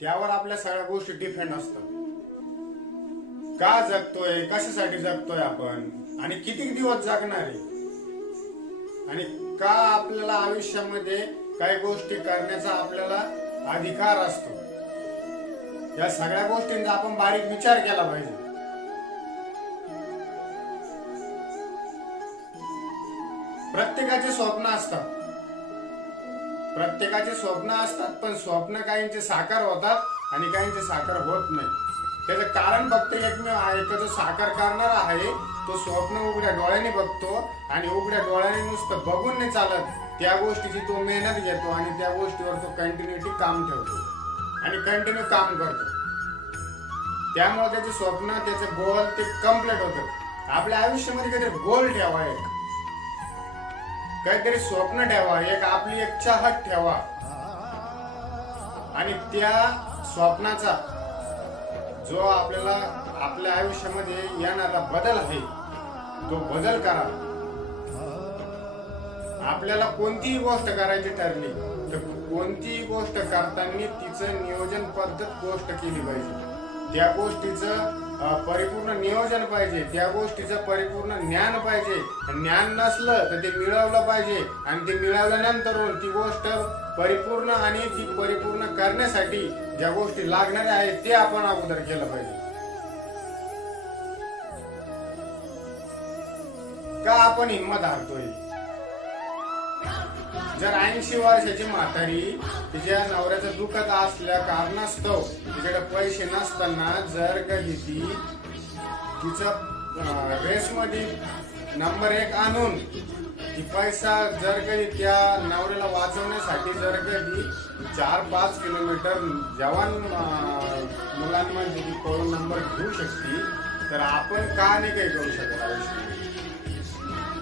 त्यावर आपल्या सगळ्या गोष्टी डिपेंड असतात. का जगतोय, कशासाठी जगतोय आपण, आणि किती दिवस जगणार आहे, आणि का आपल्याला आयुष्यामध्ये काही गोष्टी करण्याचा आपल्याला अधिकार असतो. या सगळ्या गोष्टींचा आपण बारीक विचार केला पाहिजे. प्रत्येकाचे स्वप्न असतात, प्रत्येकाचे स्वप्न असतात, पण स्वप्न काहींचे साकार होतात आणि काहींचे साकार होत नाही. त्याचं कारण फक्त एकमेव आहे की जो साकार करणारा आहे तो स्वप्न उघड्या डोळ्याने बघतो, आणि उघड्या डोळ्याने नुसतं बघून नाही चालत, त्या गोष्टीची तो मेहनत घेतो आणि त्या गोष्टीवर तो कंटिन्युटी काम ठेवतो आणि कंटिन्यू काम करतो. त्यामुळे त्याचे स्वप्न, त्याचे गोल ते कम्प्लीट होतं. आपल्या आयुष्यामध्ये काहीतरी गोल ठेवा, एक काहीतरी स्वप्न ठेवा, एक आपली एक चाहत ठेवा, आणि त्या स्वप्नाचा जो आपल्याला आपल्या आयुष्यामध्ये येणारा बदल आहे तो बदल करा. आपल्याला कोणतीही गोष्ट करायची ठरली तर कोणतीही गोष्ट करताना तिचं नियोजन पद्धत गोष्ट केली पाहिजे. त्या गोष्टीचं परिपूर्ण नियोजन पाहिजे, त्या गोष्टीचं परिपूर्ण ज्ञान पाहिजे. ज्ञान नसलं तर ते मिळवलं पाहिजे, आणि ते मिळवल्यानंतर ती गोष्ट परिपूर्ण आणि ती परिपूर्ण करण्यासाठी ज्या गोष्टी लागणाऱ्या आहेत ते आपण अगोदर केलं पाहिजे. का आपण हिंमत हारतोय? जर 80 वर्षाची म्हातारी तिच्या नवऱ्याचं दुखत असल्या कारणास्तव तिच्याकडे पैसे नसताना जर कधी ती तिचा रेसमध्ये नंबर 1 आणून ती पैसा जर कधी त्या नवऱ्याला वाचवण्यासाठी जर कधी 4-5 किलोमीटर जवान मुलांमध्ये ती पळून नंबर घेऊ शकते, तर आपण का नाही काही करू शकत आयुष्यात?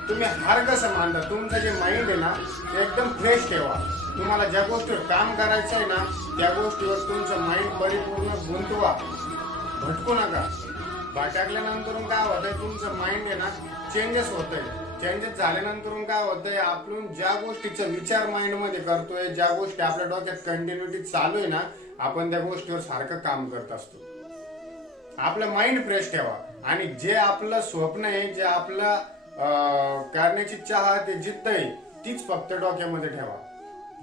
तुम्ही हार कसं मानता? तुमचं जे माइंड आहे ना ते एकदम फ्रेश ठेवा. तुम्हाला ज्या गोष्टीवर काम करायचं आहे ना त्या गोष्टीवर तुमचं माइंड परिपूर्ण गुंतवा, भटकू नका. भटकल्यानंतर काय होतंय, तुमचं माइंड आहे ना चेंजेस होतंय. चेंजेस झाल्यानंतर काय होतंय, आपण ज्या गोष्टीचा विचार माइंड मध्ये करतोय, ज्या गोष्टी आपल्या डोक्यात कंटिन्युटी चालू आहे ना, आपण त्या गोष्टीवर सारखं काम करत असतो. आपलं माइंड फ्रेश ठेवा, आणि जे आपलं स्वप्न आहे, जे आपलं करण्याची चाहत आहे, जिद्द आहे, तीच फक्त डोक्यामध्ये ठेवा,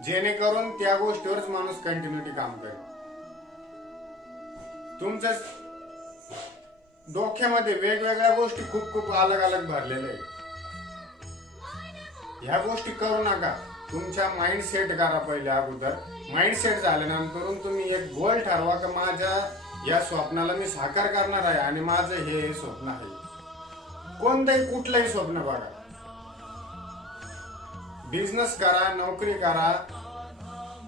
जेणेकरून त्या गोष्टीवरच माणूस कंटिन्युटी काम करेल. तुमच्या डोक्यामध्ये वेगवेगळ्या गोष्टी खूप खूप अलग अलग भरलेल्या आहेत. ह्या गोष्टी करू नका. तुमच्या माइंड सेट करा पहिले. अगोदर माइंड सेट झाल्यानंतर तुम्ही एक गोल ठरवा की माझ्या या स्वप्नाला मी साकार करणार आहे, आणि माझं हे स्वप्न आहे. कोणतंही कुठलंही स्वप्न बघा, बिझनेस करा, नोकरी करा,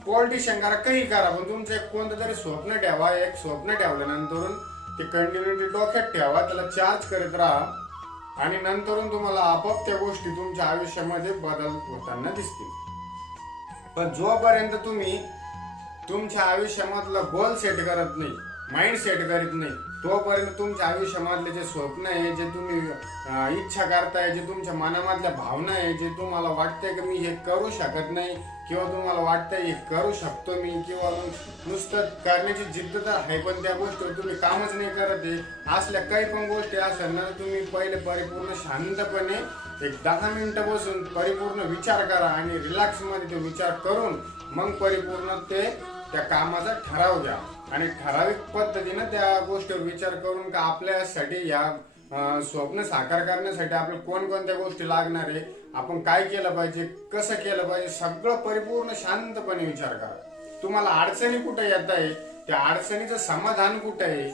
पॉलिटिशियन करा, काही करा, पण तुमचं एक कोणतं तरी स्वप्न ठेवा. एक स्वप्न ठेवल्यानंतर ते कंटिन्युटी डोक्यात ठेवा, त्याला चार्ज करत राहा, आणि नंतर तुम्हाला आपोआप त्या गोष्टी तुमच्या आयुष्यामध्ये बदल होताना दिसतील. पण जोपर्यंत तुम्ही तुमच्या आयुष्यामधला गोल सेट करत नाही, माइंड सेट करीत नाही, तोपर्यंत तुमच्या आयुष्यामधले जे स्वप्न आहे, जे तुम्ही इच्छा करताय, जे तुमच्या मनामधल्या भावना आहे, जे तुम्हाला वाटतंय की मी हे करू शकत नाही, किंवा तुम्हाला वाटतंय हे करू शकतो मी, किंवा नुसतं करण्याची जिद्द तर आहे पण त्या गोष्टीवर तुम्ही कामच नाही करत आहे, असल्या काही पण गोष्टी असेल ना, तुम्ही पहिले परिपूर्ण शांतपणे एक 10 मिनिटं बसून परिपूर्ण विचार करा, आणि रिलॅक्स मध्ये तो विचार करून मग परिपूर्ण त्या कामाचा ठराव घ्या, आणि ठराविक पद्धतीने त्या गोष्टीवर विचार करून का आपल्यासाठी या स्वप्न साकार करण्यासाठी आपल्याला कोणकोणत्या गोष्टी लागणार आहे, आपण काय केलं पाहिजे, कसं केलं पाहिजे, सगळं परिपूर्ण शांतपणे विचार करा. तुम्हाला अडचणी कुठे येत आहे, त्या अडचणीचं समाधान कुठे आहे,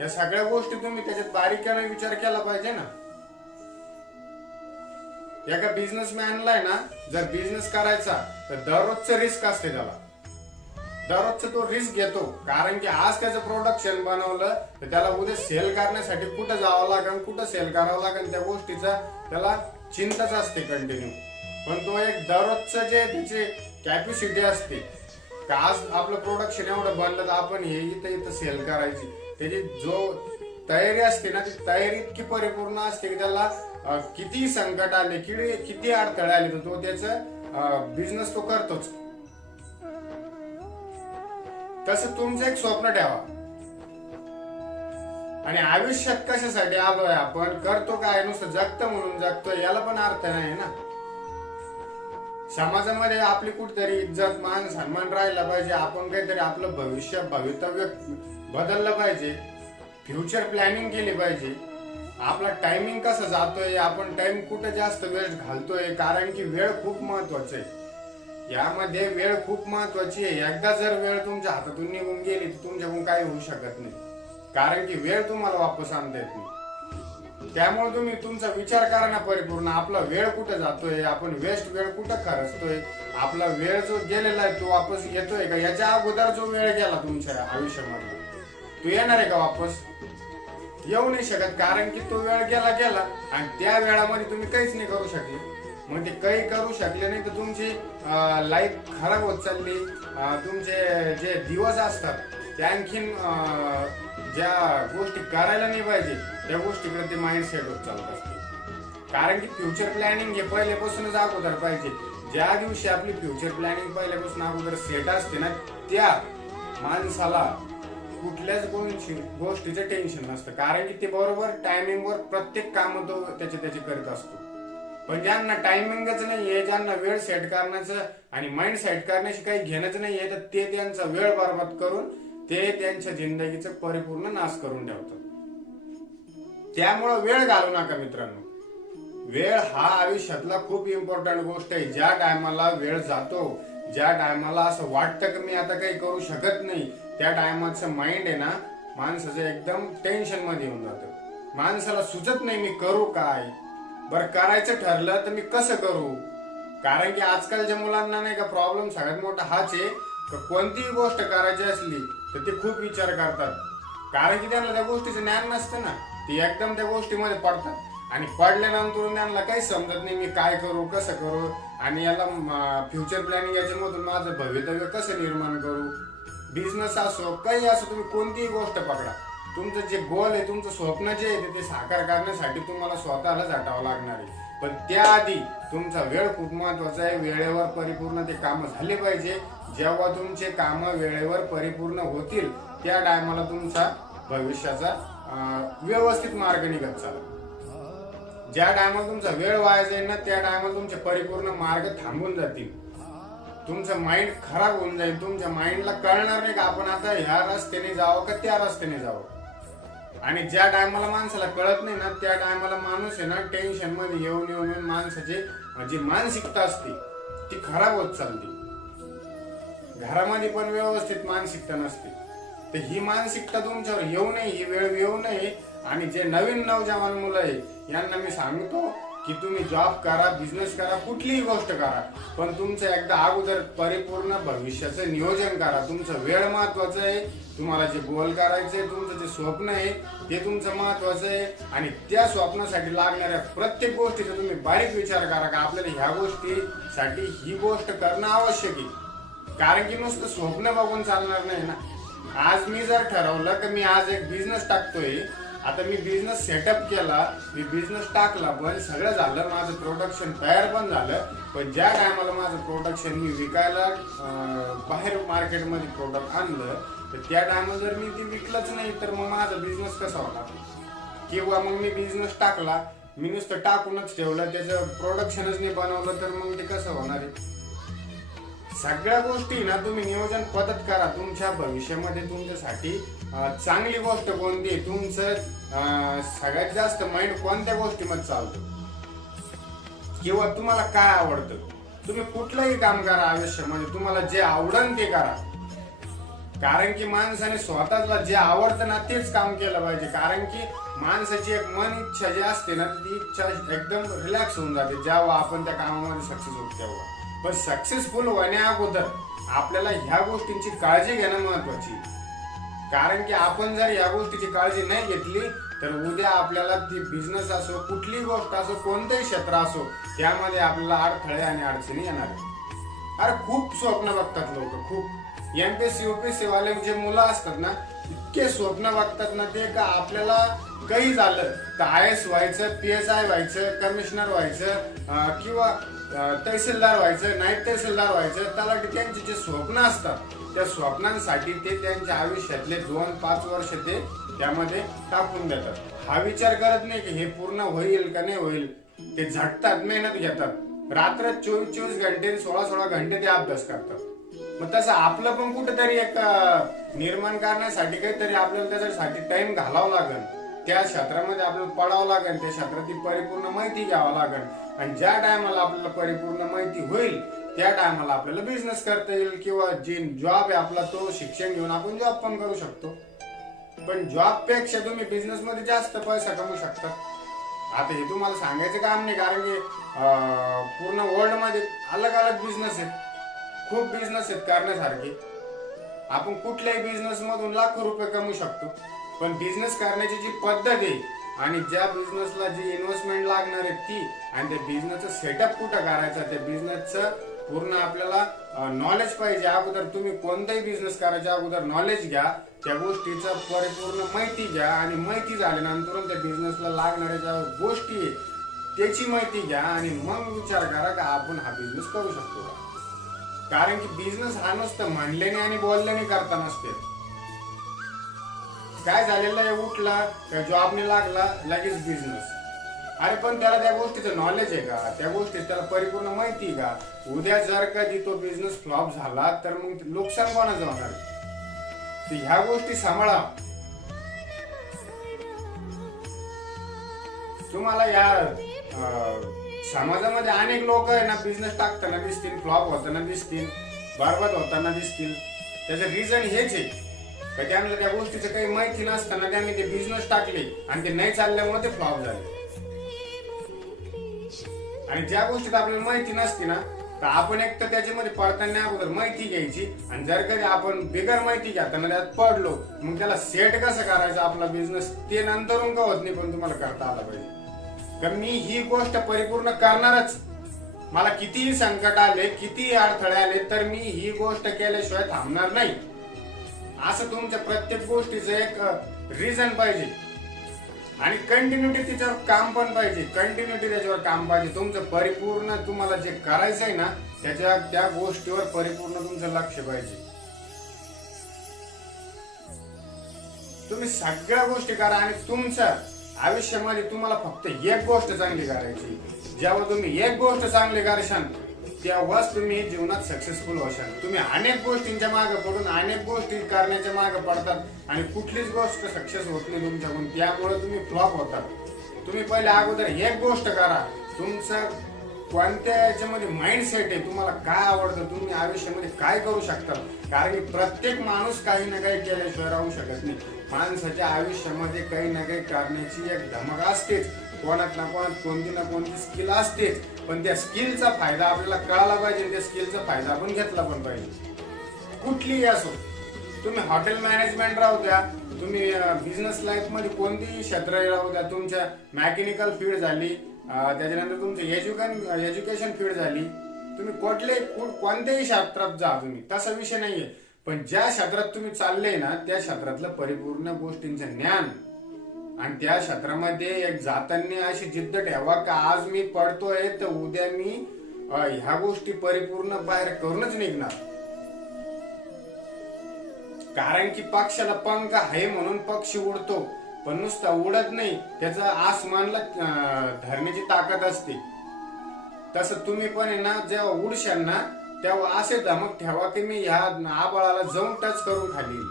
या सगळ्या गोष्टी तुम्ही त्याच्यात बारीकाने विचार केला पाहिजे ना. एका बिझनेसमॅनला आहे ना, जर बिझनेस करायचा तर दररोजचं रिस्क असते त्याला, दररोजचा तो रिस्क घेतो, कारण की आज त्याचं प्रोडक्शन बनवलं तर त्याला उद्या सेल करण्यासाठी कुठं जावं लागेल, कुठं सेल करावं लागेल, त्या गोष्टीचा त्याला चिंताच असते कंटिन्यू. पण तो एक दररोजचं जे त्याची कॅपॅसिटी असते, आज आपलं प्रोडक्शन एवढं बनलं तर आपण हे इथं सेल करायची, त्याची जो तयारी असते ना, ती तयारी इतकी परिपूर्ण असते की त्याला किती संकट आले, किती अडथळे आले, तर तो त्याचा बिझनेस तो करतोच. तसं तुमचं एक स्वप्न ठेवा. आणि आयुष्यात कशासाठी आलोय आपण, करतो काय, नुसतं जगतो म्हणून जगतोय याला पण अर्थ नाही ना. समाजामध्ये आपली कुठतरी इज्जत मान सन्मान राहिला पाहिजे. आपण काहीतरी आपलं भवितव्य बदललं पाहिजे. फ्युचर प्लॅनिंग केली पाहिजे. आपला टायमिंग कसं जातोय, आपण टाइम कुठे जास्त वेळ घालतोय, कारण की वेळ खूप महत्वाची आहे. यामध्ये वेळ खूप महत्वाची आहे. एकदा जर वेळ तुमच्या हातातून निघून गेली तर तुमच्याकडून काही होऊ शकत नाही, कारण की वेळ तुम्हाला वापस आणता येत नाही. त्यामुळे तुम्ही तुमचा विचार करा ना परिपूर्ण. आपला वेळ कुठे जातोय, आपण वेस्ट वेळ कुठं खर्चतोय, आपला वेळ जो गेलेला आहे तो वापस येतोय का, याच्या अगोदर जो वेळ गेला तुमच्या आयुष्यामध्ये तो येणार आहे का वापस? येऊ नाही शकत, कारण की तो वेळ गेला आणि त्या वेळामध्ये तुम्ही काहीच नाही करू शकले. मग ते काही करू शकले नाही तर तुमची लाईफ खराब होत चालली. तुमचे जे दिवस असतात ते आणखीन ज्या गोष्टी करायला नाही पाहिजे त्या गोष्टीकडे ते माइंड सेट होत चालत असते. कारण की फ्युचर प्लॅनिंग हे पहिल्यापासूनच अगोदर पाहिजे. ज्या दिवशी आपली फ्युचर प्लॅनिंग पहिल्यापासून अगोदर सेट असते ना, त्या माणसाला कुठल्याच गोष्टीचं टेन्शन नसतं, कारण की ते बरोबर टायमिंगवर प्रत्येक काम तो त्याचे करत असतो. पण ज्यांना टायमिंगच नाहीये, ज्यांना वेळ सेट करण्याचं आणि माइंड सेट करण्याशी काही घेणंच नाहीये, तर ते त्यांचा वेळ बरबाद करून ते त्यांच्या जिंदगीचा परिपूर्ण नाश करून ठेवतात. त्यामुळं वेळ घालू नका मित्रांनो. वेळ हा आयुष्यातला खूप इम्पॉर्टंट गोष्ट आहे. ज्या टायमाला वेळ जातो, ज्या टायमाला असं वाटतं की मी आता काही करू शकत नाही, त्या टायमाचं माइंड आहे ना माणसाचं एकदम टेन्शन मध्ये येऊन जातं. माणसाला सुचत नाही मी करू काय, बरं करायचं ठरलं तर मी कसं करू. कारण की आजकालच्या मुलांना नाही का प्रॉब्लेम सगळ्यात मोठा हाच आहे, कोणतीही गोष्ट करायची असली तर ते खूप विचार करतात, कारण की त्यांना त्या गोष्टीचं ज्ञान नसतं ना. ते एकदम त्या गोष्टीमध्ये पडतात आणि पडल्यानंतर त्यांना काही समजत नाही मी काय करू, कसं करू, आणि याला फ्युचर प्लॅनिंग याच्यामधून माझं भवितव्य कसं निर्माण करू. बिझनेस असो काही असो, तुम्ही कोणतीही गोष्ट पकडा, तुमचं जे गोल आहे, तुमचं स्वप्न जे आहे ते साकार करण्यासाठी तुम्हाला स्वतःला झटावं लागणार आहे. पण त्याआधी तुमचा वेळ खूप महत्वाचा आहे. वेळेवर परिपूर्ण ते कामं झाले पाहिजे. जेव्हा तुमचे कामं वेळेवर परिपूर्ण होतील त्या टायमाला तुमचा भविष्याचा व्यवस्थित मार्ग निघत चालेल. ज्या टायमाला तुमचा वेळ वाया जाईल ना, त्या टायमाला तुमचे परिपूर्ण मार्ग थांबून जातील. तुमचं माइंड खराब होऊन जाईल. तुमच्या माइंडला कळणार नाही का आपण आता ह्या रस्त्याने जावं का त्या रस्त्याने जावं. आणि ज्या टायमाला माणसाला कळत नाही ना, त्या टायमाला माणूस आहे ना टेन्शन मध्ये येऊन येऊन माणसाची जी मानसिकता असते ती खराब होत चालते. घरामध्ये पण व्यवस्थित मानसिकता नसते. तर ही मानसिकता तुमच्यावर येऊ नये, ही वेळ येऊ नये. आणि जे नवीन नवजवान मुलं आहे यांना मी सांगतो की तुम्ही जॉब करा, बिझनेस करा, कुठलीही गोष्ट करा, पण तुमचं एकदा अगोदर परिपूर्ण भविष्याचं नियोजन करा. तुमचं वेळ महत्वाचं आहे. तुम्हाला जे गोल करायचंय, तुमचं जे स्वप्न आहे ते तुमचं महत्वाचं आहे. आणि त्या स्वप्नासाठी लागणाऱ्या प्रत्येक गोष्टीचा तुम्ही बारीक विचार करा का आपल्याला ह्या गोष्टीसाठी ही गोष्ट करणं आवश्यक आहे. कारण की नुसतं स्वप्न बघून चालणार नाही ना. आज मी जर ठरवलं की मी आज एक बिझनेस टाकतोय, आता मी बिझनेस सेटअप केला, मी बिझनेस टाकला, पण सगळं झालं, माझं प्रोडक्शन तयार पण झालं, पण ज्या टायमाला माझं प्रोडक्शन मी विकायला बाहेर मार्केटमध्ये प्रोडक्ट आणलं, तर त्या टायमाला जर मी ते विकलंच नाही तर मग माझा बिझनेस कसा होणार. किंवा मग मी बिझनेस टाकला, मी नुसतं टाकूनच ठेवलं, त्याचं प्रोडक्शनच नाही बनवलं, तर मग ते कसं होणार आहे. सगळ्या गोष्टी ना तुम्ही नियोजन पद्धत करा. तुमच्या भविष्यामध्ये तुमच्यासाठी चांगली गोष्ट कोणती आहे, तुमचं सगळ्यात जास्त माइंड कोणत्या गोष्टीमध्ये चालतं, किंवा तुम्हाला काय आवडतं. तुम्ही कुठलंही काम करा आयुष्यामध्ये, तुम्हाला जे आवडतं ते करा. कारण की माणसाने स्वतःला जे आवडतं ना तेच काम केलं पाहिजे. कारण की माणसाची एक मन इच्छा जी असते ना, ती इच्छा एकदम रिलॅक्स होऊन जाते जेव्हा आपण त्या कामामध्ये सक्सेस होतो तेव्हा. पण सक्सेसफुल होण्या अगोदर आपल्याला ह्या गोष्टींची काळजी घेणं महत्वाची. कारण की आपण जर या गोष्टीची काळजी नाही घेतली तर उद्या आपल्याला ती बिझनेस असो, कुठलीही गोष्ट असो, कोणतेही क्षेत्र असो, त्यामध्ये आपल्याला अडथळे आणि अडचणी येणार. अरे खूप स्वप्न बघतात लोक, खूप एमपीएससी यूपीएससी वाले जे मुलं असतात ना, इतके स्वप्न बघतात ना ते का आपल्याला काही झालं तर IAS व्हायचं, PSI व्हायचं, कमिशनर व्हायचं, किंवा तहसीलदार व्हायचं, नायब तहसीलदार व्हायचं, तलाठी, त्यांचे जे स्वप्न असतात त्या स्वप्नांसाठी ते त्यांच्या आयुष्यातले 2-5 वर्ष ते त्यामध्ये टाकून देतात. हा विचार करत नाही की हे पूर्ण होईल का नाही होईल. ते झटतात, मेहनत घेतात, रात्र 24-24 घंटे 16-16 घंटे ते अभ्यास करतात. मग तसं आपलं पण कुठेतरी एक निर्माण करण्यासाठी काहीतरी आपल्याला त्याच्यासाठी टाइम घालावं लागेल. त्या क्षेत्रामध्ये आपल्याला पडावं लागेल, त्या क्षेत्राची परिपूर्ण माहिती घ्यावं लागेल. आणि ज्या टायमाला आपल्याला परिपूर्ण माहिती होईल त्या टायमाला आपल्याला बिझनेस करता येईल, किंवा जी जॉब आहे आपला तो शिक्षण घेऊन आपण जॉब पण करू शकतो. पण जॉब पेक्षा तुम्ही बिझनेस मध्ये जास्त पैसा कमवू शकता. आता हे तुम्हाला सांगायचं काम नाही, कारण की पूर्ण वर्ल्ड मध्ये अलग अलग बिझनेस आहेत, खूप बिझनेस आहेत करण्यासारखे. आपण कुठल्याही बिझनेस मधून लाखो रुपये कमवू शकतो. पण बिझनेस करण्याची जी पद्धत आहे आणि ज्या बिझनेसला जी इन्व्हेस्टमेंट लागणार आहे ती, आणि त्या बिझनेसचं सेटअप कुठं करायचा, त्या बिझनेसचं पूर्ण आपल्याला नॉलेज पाहिजे. अगोदर तुम्ही कोणताही बिझनेस करायच्या अगोदर नॉलेज घ्या, त्या गोष्टीचं परिपूर्ण माहिती घ्या, आणि माहिती झाल्यानंतर त्या बिझनेसला लागणाऱ्या ज्या गोष्टी आहेत त्याची माहिती घ्या, आणि मग विचार करा का आपण हा बिझनेस करू शकतो का. कारण की बिझनेस हा नुसतं म्हणल्याने आणि बोलल्याने करता नसते. काय झालेलं आहे, उठला जॉबने लागला लगेच बिझनेस. अरे पण त्याला त्या गोष्टीचं नॉलेज आहे का, त्या गोष्टीचं त्याला परिपूर्ण माहिती आहे का. उद्या जर कधी तो बिझनेस फ्लॉप झाला तर मग नुकसान कोणाचं होणार. ह्या गोष्टी सांभाळा. तुम्हाला या समाजामध्ये अनेक लोक आहे ना, बिझनेस टाकताना दिसतील, फ्लॉप होताना दिसतील, बरबाद होताना दिसतील. त्याचं रिझन हेच आहे, त्यांना त्या गोष्टीचं काही माहिती नसताना त्यांनी ते बिझनेस टाकले आणि ते नाही चालल्यामुळे ते फ्लॉप झाले. आणि ज्या गोष्टीत आपल्याला माहिती नसती ना, तर आपण एक तर त्याच्यामध्ये पडताना अगोदर माहिती घ्यायची, आणि जर कधी आपण बिगर माहिती घेताना त्यात पडलो, मग त्याला सेट कसं करायचं आपला बिझनेस ते नंतरून का होत नाही, पण तुम्हाला करता आला पाहिजे. कारण मी ही गोष्ट परिपूर्ण करणारच. मला कितीही संकट आले, कितीही अडथळे आले, तर मी ही गोष्ट केल्याशिवाय थांबणार नाही. असं तुमच्या प्रत्येक गोष्टीचं एक रिझन पाहिजे, आणि कंटिन्युटी त्याच्यावर काम पण पाहिजे. कंटिन्युटी त्याच्यावर काम पाहिजे. तुमचं परिपूर्ण तुम्हाला जे करायचंय ना त्या गोष्टीवर परिपूर्ण तुमचं लक्ष पाहिजे. तुम्ही सगळ्या गोष्टी करा, आणि तुमच्या आयुष्यामध्ये तुम्हाला फक्त एक गोष्ट चांगली करायची. जेव्हा तुम्ही एक गोष्ट चांगली करशाल तेव्हाच तुम्ही जीवनात सक्सेसफुल होशाल. तुम्ही अनेक गोष्टींच्या मागे पडून अनेक गोष्टी करण्याच्या मागे पडतात आणि कुठलीच गोष्ट सक्सेस होत नाही तुमच्याकडून, त्यामुळे तुम्ही फ्लॉप होतात. तुम्ही पहिले अगोदर एक गोष्ट करा. तुमचं कोणत्या याच्यामध्ये माइंडसेट आहे, तुम्हाला काय आवडतं, तुम्ही आयुष्यामध्ये काय करू शकता. कारण की प्रत्येक माणूस काही ना काही केल्याशिवाय राहू शकत नाही. माणसाच्या आयुष्यामध्ये काही ना काही करण्याची एक धमक असतेच. कोणात ना कोणात कोणती ना कोणती स्किल असतेच, पण त्या स्किलचा फायदा आपल्याला कळाला पाहिजे, त्या स्किलचा फायदा आपण घेतला पण पाहिजे. कुठलीही असो, तुम्ही हॉटेल मॅनेजमेंट राहू द्या, तुम्ही बिझनेस लाईफ मध्ये कोणतीही क्षेत्र राहू द्या, तुमच्या मेकॅनिकल फील्ड झाली, त्याच्यानंतर तुमची एज्युकेशन फील्ड झाली, तुम्ही कोणत्याही क्षेत्रात जा, तुम्ही तसा विषय नाहीये. पण ज्या क्षेत्रात तुम्ही चालले ना त्या क्षेत्रातलं परिपूर्ण गोष्टींचं ज्ञान, आणि त्या क्षेत्रामध्ये एक जाताना अशी जिद्द ठेवा का आज मी पडतोय तर उद्या मी ह्या गोष्टी परिपूर्ण बाहेर करूनच निघणार. कारण की पक्षाला पंख आहे म्हणून पक्षी उडतो, पण नुसता उडत नाही, त्याचा आसमानला धरण्याची ताकद असते. तसं तुम्ही पण आहे ना, जेव्हा उडशाल ना तेव्हा असे धमक ठेवा की मी ह्या आबाळाला जाऊन टच करून खाली.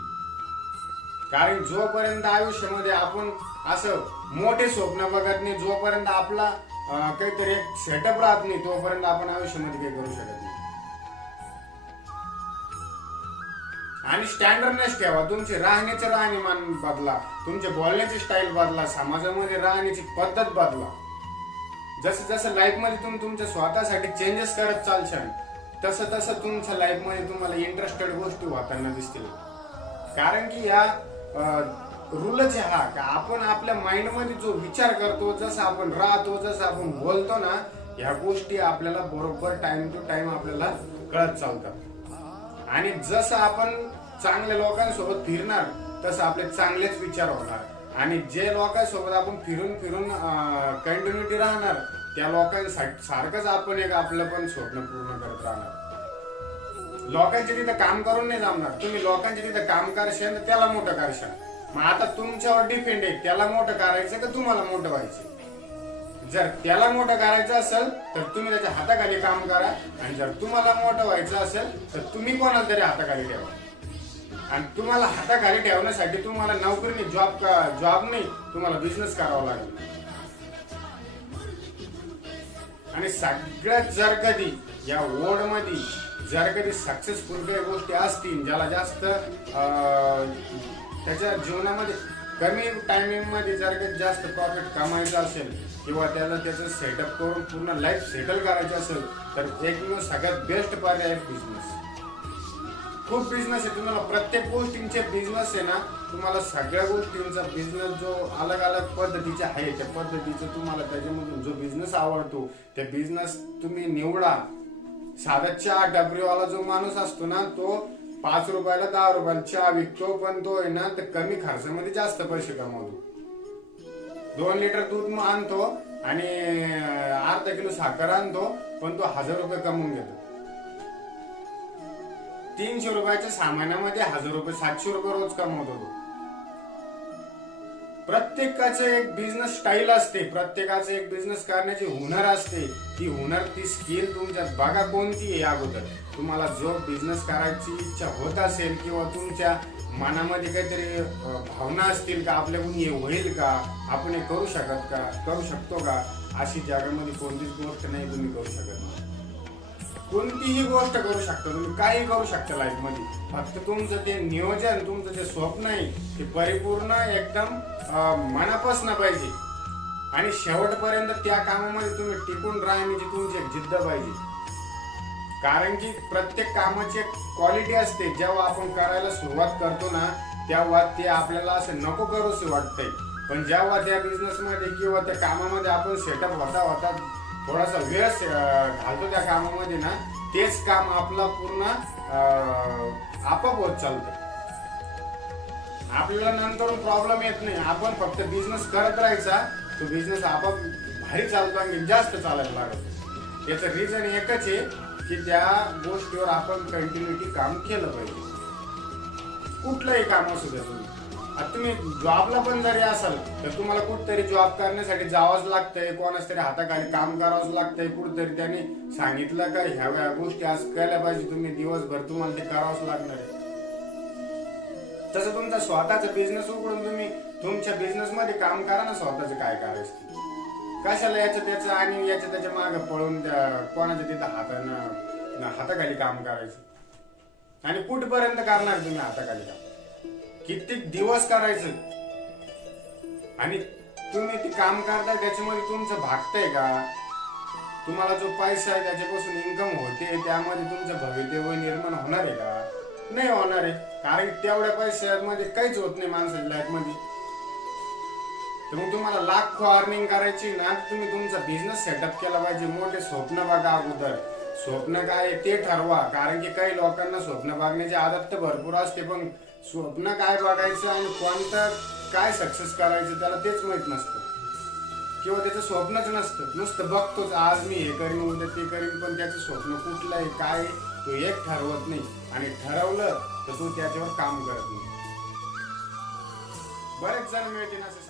कारण जोपर्यंत आयुष्यामध्ये आपण असं मोठे स्वप्न बघत नाही, जोपर्यंत आपला काहीतरी एक सेटअप राहत नाही, तोपर्यंत आपण आयुष्यामध्ये काही करू शकत नाही. आणि स्टँडर्डनेस ठेवा. तुमचे राहण्याचे राहणीमान बदला, तुमचे बोलण्याची स्टाईल बदला, समाजामध्ये राहण्याची पद्धत बदला. जसं जसं लाईफ मध्ये तुम्ही तुमच्या स्वतःसाठी चेंजेस करत चालशाल तसं तसं तुमच्या लाईफ मध्ये तुम्हाला इंटरेस्टेड गोष्टी होताना दिसतील. कारण की या रूलच आहे हा, की आपण आपल्या माइंड मध्ये जो विचार करतो, जसं आपण राहतो, जसं आपण बोलतो ना, ह्या गोष्टी आपल्याला बरोबर टाइम टू टाइम आपल्याला कळत चालतात. आणि जसं आपण चांगल्या लोकांसोबत फिरणार तसं आपले चांगलेच विचार होणार, आणि जे लोकांसोबत आपण फिरून फिरून कंटिन्युटी राहणार त्या लोकांसाठी सारखंच आपण एक आपलं पण स्वप्न पूर्ण करत राहणार. लोकांच्या तिथं काम करून नाही जमणार. तुम्ही लोकांच्या तिथं काम करशाल तर त्याला मोठं करशाल. मग आता तुमच्यावर डिपेंड आहे त्याला मोठं करायचं का तुम्हाला मोठं व्हायचं. जर त्याला मोठं करायचं असेल तर तुम्ही त्याच्या हाताखाली काम करा, आणि जर तुम्हाला मोठं व्हायचं असेल तर तुम्ही कोणाला तरी हाताखाली ठेवा. आणि तुम्हाला हाताखाली ठेवण्यासाठी तुम्हाला नोकरीने जॉब नाही, तुम्हाला बिझनेस करावा लागेल. आणि सगळ्यात जर कधी या ओढ मध्ये जर कधी सक्सेसफुल काही गोष्टी असतील, ज्याला जास्त त्याच्या जीवनामध्ये कमी टायमिंग मध्ये जर कधी जास्त प्रॉफिट कमायचं असेल, किंवा त्याला त्याचं सेटअप करून पूर्ण लाईफ सेटल करायचं असेल, तर एकमेव सगळ्यात बेस्ट पर्याय आहे बिझनेस. खूप बिझनेस आहे, तुम्हाला प्रत्येक गोष्टींचे बिझनेस आहे ना, तुम्हाला सगळ्या गोष्टींचा बिझनेस जो अलग अलग पद्धतीचे आहे त्या पद्धतीचं तुम्हाला त्याच्यामधून जो बिझनेस आवडतो त्या बिझनेस तुम्ही निवडा. साधा चहा टपरीवाला जो माणूस असतो ना, तो 5 रुपयाला 10 रुपयाला चहा विकतो, पण तो आहे ना तर कमी खर्चामध्ये जास्त पैसे कमवतो. 2 लिटर दूध आणतो आणि अर्धा किलो साखर आणतो, पण तो 1000 रुपये कमवून घेतो. 300 रुपयाच्या सामानामध्ये 1000 रुपये 700 रुपये रोज कमवतो तो. प्रत्येकाचं एक बिझनेस स्टाईल असते, प्रत्येकाचं एक बिझनेस करण्याची हुनर असते. ती हुनर, ती स्किल तुमच्यात बघा कोणती आहे. अगोदर तुम्हाला जो बिझनेस करायची इच्छा होत असेल, किंवा तुमच्या मनामध्ये काहीतरी भावना असतील का आपल्याकडून हे होईल का, आपण हे करू शकतो का, अशी जगामध्ये कोणतीच गोष्ट नाही तुम्ही करू शकत नाही. कोणतीही गोष्ट करू शकता तुम्ही, काही करू शकता लाईफ मध्ये. फक्त तुमचं ते नियोजन, तुमचं जे स्वप्न आहे ते परिपूर्ण एकदम मनापासून पाहिजे, आणि शेवटपर्यंत त्या कामामध्ये तुम्ही टिकून राहण्याची तुमची एक जिद्द पाहिजे. कारण की प्रत्येक कामाची एक क्वालिटी असते. जेव्हा आपण करायला सुरुवात करतो ना, तेव्हा ते आपल्याला असं नको करूशी वाटतंय, पण जेव्हा त्या बिझनेस मध्ये किंवा त्या कामामध्ये आपण सेटअप होता थोडासा वेळ घालतो त्या कामामध्ये ना, तेच काम आपला पूर्ण आपोआप होत चालतं. आपल्याला नंतर प्रॉब्लेम येत नाही. आपण फक्त बिझनेस करत राहायचा, तो बिझनेस आपोआप भारी चालतो आणि जास्त चालायला लागतो. याचं रिझन एकच आहे की त्या गोष्टीवर आपण कंटिन्युटी काम केलं पाहिजे. कुठलंही काम असू द्या तुम्ही. आता तुम्ही जॉबला पण जरी असाल तर तुम्हाला कुठतरी जॉब करण्यासाठी जावंच लागतंय, कोणाच तरी हाताखाली काम करावंच लागतंय. कुठतरी त्याने सांगितलं का ह्या गोष्टी आज केल्या पाहिजे, तुम्ही दिवसभर तुम्हाला ते करावंच लागणार आहे. तसं तुमचा स्वतःचा बिझनेस उघडून तुम्ही तुमच्या बिझनेस मध्ये काम करा ना. स्वतःचं काय करायचं, कशाला याचं त्याचं आणि याच्या त्याच्या मागे पळून कोणाच्या तिथं हाताखाली काम करायचं. आणि कुठपर्यंत करणार तुम्ही हाताखाली काम, कित्येक दिवस करायचं. आणि तुम्ही ते काम करताय त्याच्यामध्ये तुमचं भागतंय का, तुम्हाला जो पैसा आहे त्याच्यापासून इन्कम होते, त्यामध्ये तुमचं भवितव्य निर्माण होणार आहे का, नाही होणार आहे. कारण तेवढ्या पैशामध्ये काहीच होत नाही माणसाच्या लाईफ मध्ये. तर मग तुम्हाला लाख अर्निंग करायची ना, तुम्ही तुमचा बिझनेस सेटअप केला पाहिजे. मोठे स्वप्न बघा अगोदर. स्वप्न काय ते ठरवा. कारण की काही लोकांना स्वप्न बघण्याची आदत तर भरपूर असते, पण स्वप्न काय बघायचं आणि कोणतं काय सक्सेस करायचं त्याला तेच माहित नसतं, किंवा त्याचं स्वप्नच नसतं. नुसतं बघतोच आज मी हे करीन उद्या ते करीन, पण त्याचं स्वप्न कुठलं आहे काय तो एक ठरवत नाही. आणि ठरवलं तर तो त्याच्यावर काम करत नाही. बरेच जण मिळतील असं